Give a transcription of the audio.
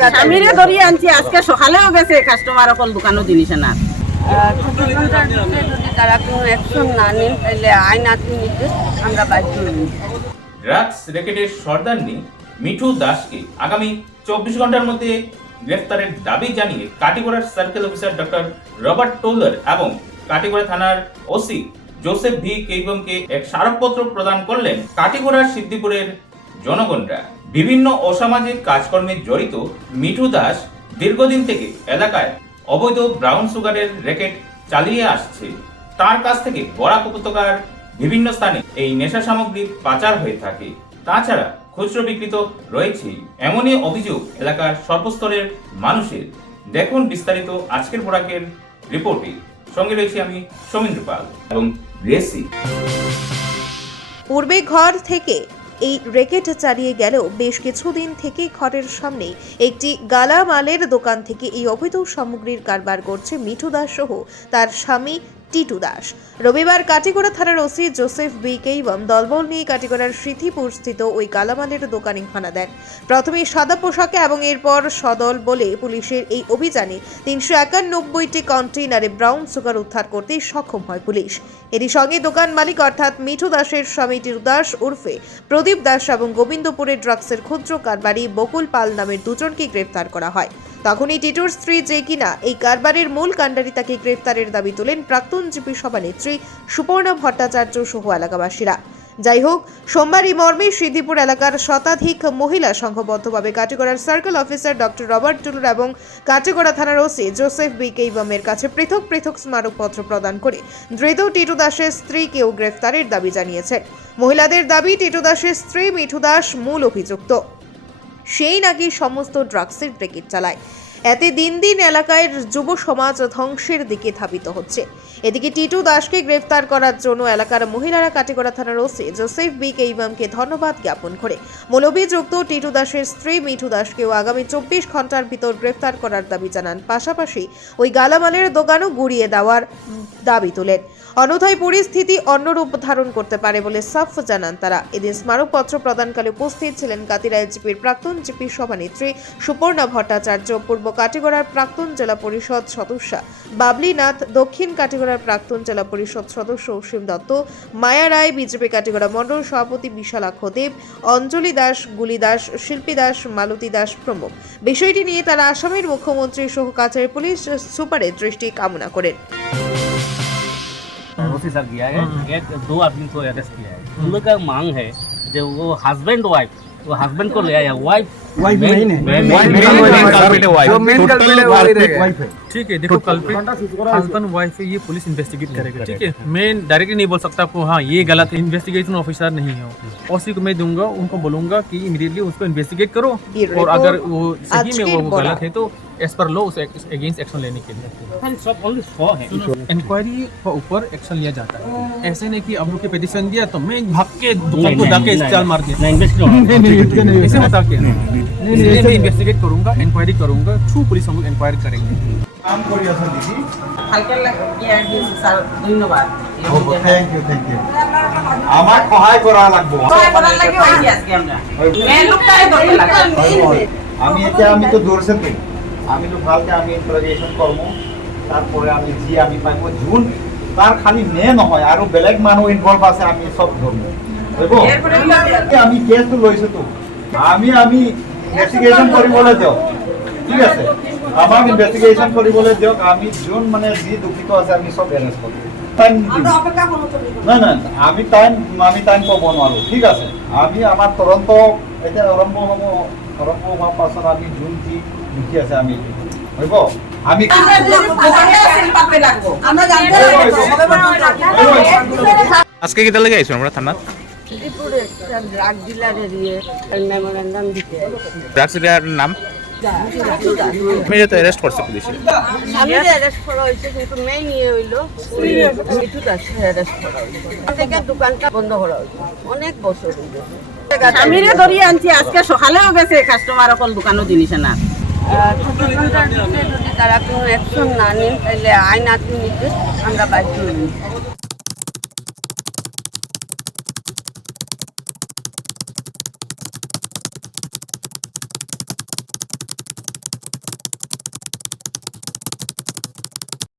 স্বামীরে ধরিয়ে আনছি আজকে সকালেও গেছে কাস্টমার অকল দোকানও জিনিস না যদি তারা কোনো অ্যাকশন না নেন তাহলে আইন আত্মীয় নিতে আমরা বাধ্য হই। ড্রাগস র্যাকেটের সর্দারনি মিঠু দাসকে আগামী 24 ঘন্টার মধ্যে গ্রেফতারের দাবি জানিয়ে কাটিগড়ার circle officer doctor Robert Toller এবং কাটিগড়া থানার ওসি জোসেফ ভি কেইবমকে এক স্মারকপত্র প্রদান করলেন কাটিগড়ার সিদ্দিপুরের জনগণরা। বিভিন্ন অসামাজিক কাজকর্মে জড়িত মিঠু দাস দীর্ঘদিন থেকে এলাকায় অবৈধ ব্রাউন সুগারের র্যাকেট চালিয়ে আসছে। তার কাছ থেকে বরাক উপত্যকার বিভিন্ন স্থানে এই নেশা সামগ্রী পাচার হয়ে থাকে। তাছাড়া খুচরো বিক্রিত রয়েছে, এমনই অভিযোগ এলাকার সর্বস্তরের মানুষের। দেখুন বিস্তারিত আজকের বরাকের রিপোর্টে। সঙ্গে রয়েছি আমি সৌমেন্দ্র পাল এবং গ্রেসি। পূর্বে ঘর থেকে এই র্যাকেট চালিয়ে গেলেও বেশ কিছুদিন থেকে ঘরের সামনে একটি গালামালের দোকান থেকে এই অবৈধ সামগ্রীর কারবার করছে মিঠু দাস সহ তার স্বামী টিটু দাস। রবিবার কাটিগড়া থানার ওসি জোসেফ বি কেইবম দলবল নিয়ে কাটিগড়ার সিথিপুর স্থিত ওই গালামালের দোকানে হানা দেন। প্রথমে সাদা পোশাকে এবং এরপর সদল বলে পুলিশের এই অভিযানে 391টি কন্টেইনারে ব্রাউন সুগার উদ্ধার করতে সক্ষম হয় পুলিশ। এরই সঙ্গে দোকান মালিক অর্থাৎ মিঠু দাসের স্বামী টিটু দাস উর্ফে প্রদীপ দাস এবং গোবিন্দপুরের ড্রাগসের ক্ষুদ্র কারবারি বকুল পাল নামের দুজনকে গ্রেফতার করা হয়। তখনই টিটুর স্ত্রী যে কিনা এই কারবারের মূল কাণ্ডারি তাকে গ্রেফতারের দাবি তোলেন প্রাক্তন জিপি সভানেত্রী সুপর্ণা ভট্টাচার্য সহ এলাকাবাসীরা। যাই হোক, সোমবার এই মর্মে সিদ্ধিপুর এলাকার শতাধিক মহিলা সংঘবদ্ধভাবে কাটিগড়ার সার্কেল অফিসার ডক্টর রবার্ট টুলুর এবং কাটিগড়া থানার ওসি জোসেফ বি কেইবমের কাছে পৃথক পৃথক স্মারকপত্র প্রদান করে ধৃত টিটু দাসের স্ত্রীকেও গ্রেফতারের দাবি জানিয়েছেন। মহিলাদের দাবি, টিটু দাসের স্ত্রী মিঠু দাস মূল অভিযুক্ত। সেই নাকি সমস্ত ড্রাগসের র্যাকেট চালায়। এতে দিন দিন এলাকায় যুব সমাজ ধ্বংসের দিকে ধাবিত হচ্ছে। এদিকে টিটু দাসকে গ্রেফতার করার জন্য এলাকার মহিলারা কাটিগড়া থানার ওসি জোসেফ বি কেইবমকে ধন্যবাদ জ্ঞাপন করে মূল অভিযুক্ত টিটু দাসের স্ত্রী মিঠু দাসকেও আগামী 24 ঘন্টার ভিতর গ্রেফতার করার দাবি জানান। পাশাপাশি ওই গালামালের দোকানও গুড়িয়ে দেওয়ার দাবি তোলেন, অন্যথায় পরিস্থিতি অন্যরূপ ধারণ করতে পারে বলে সাফ জানান তারা। এদিন স্মারকপত্র প্রদানকালে উপস্থিত ছিলেন কাতিরা জিপির প্রাক্তন জিপি সভানেত্রী সুপর্ণা ভট্টাচার্য, পূর্ব কাটিগড়ার প্রাক্তন জেলা পরিষদ সদস্য বাবলি নাথ, দক্ষিণ কাটিগড়ার প্রাক্তন জেলা পরিষদ সদস্য অসীম দত্ত, মায়া রায়, বিজেপি কাটিগড়া মণ্ডল সভাপতি বিশালাক্ষ দেব, অঞ্জলি দাস, গুলি দাস, শিল্পী দাস, মালতী দাস প্রমুখ। বিষয়টি নিয়ে তারা আসামের মুখ্যমন্ত্রী সহ কাছাড় পুলিশ সুপারের দৃষ্টি কামনা করেন। ओसी सर किया है, एक दो आदमी को अरेस्ट किया है। उन लोग का मांग है जो वो हस्बैंड वाइफ, वो हस्बैंड को ले आया, वाइफ नहीं है, ठीक है। देखो कल्प्रिट हस्बैंड वाइफ है, ये पुलिस इन्वेस्टिगेट करेगा, ठीक है। मैं डायरेक्टली नहीं बोल सकता आपको हाँ ये गलत है, इन्वेस्टिगेशन ऑफिसर नहीं है। ओसी को मैं दूंगा, उनको बोलूंगा कि इमीडिएटली उसको इन्वेस्टिगेट करो, और अगर वो सही में वो गलत है तो एज पर लॉ उसे अगेंस्ट एक्शन लेने के लिए सब ओनली 100 है। इंक्वायरी के ऊपर एक्शन लिया जाता है। ऐसे नहीं कि अब लोग के पिटीशन दिया तो मैं भाग के दुकान को जाके चाल मार दिया, ऐसे होता क्या? इसलिए मैं इन्वेस्टिगेट करूंगा, इंक्वायरी करूंगा, थ्रू पुलिस हम लोग इंक्वायरी करेंगे। কাম কৰি আছা দিদি? হালকা ইয়ার দিয়েছি স্যার, ধন্যবাদ। থ্যাংক ইউ আমাক সহায় করা লাগবো। সহায় করার লাগি হইছি আজকে আমরা মেন লোকটাই ধরতে লাগবে। আমি তো ধরছেন তো, আমি তো ভালকে আমি ইন্টারোগেশন করবো, তারপরে আমি জি আমি পাইব জুন তার খালি মে নহয় আৰু বেলেগ মানুহ ইনভলভ আছে, আমি সব ধরবো বুঝবো। আমি কেসটো লৈছো তো, আমি ইনভেস্টিগেশন কৰিবলৈ দিয়ক, ঠিক আছে। আমাক ইনভেস্টিগেশন কৰিবলৈ দিয়ক, আমি যোন মানে যি দুখিত আছে আমি সব এৰেষ্ট কৰিম। টাইম দিম না না, আমি টাইম পাব নোৱাৰো, ঠিক আছে। আমি আমাৰ তদন্ত এতিয়া আৰম্ভ হোৱাৰ পাছত আমি যোন যি দুখি আছে আমি হইব, আমি আজকে কি লাগে আইছো আমরা থানা সিদ্ধিপুরে একটা ড্রাগ ডিলারের মেমোরেন্ডাম দিতে ড্রাগস ডিলার নাম মেরে তো অ্যারেস্ট করছে পুলিশে। স্বামীর অ্যারেস্ট করা হয়েছে, কিন্তু মেয়ে নিয়ে হইলো মিঠু দাসের অ্যারেস্ট করা হয়েছে। থেকে দোকানটা বন্ধ করা হয়েছে অনেক বছর হইলো। স্বামীরে ধরিয়ে আনছি আজকে সকালেও গেছে কাস্টমার অকল দোকানও জিনিস না। 24 ঘন্টার ভিতরে যদি তারা কোনো অ্যাকশন না নেন তাহলে আইন আত্মীয় নিতে আমরা বাধ্য হই।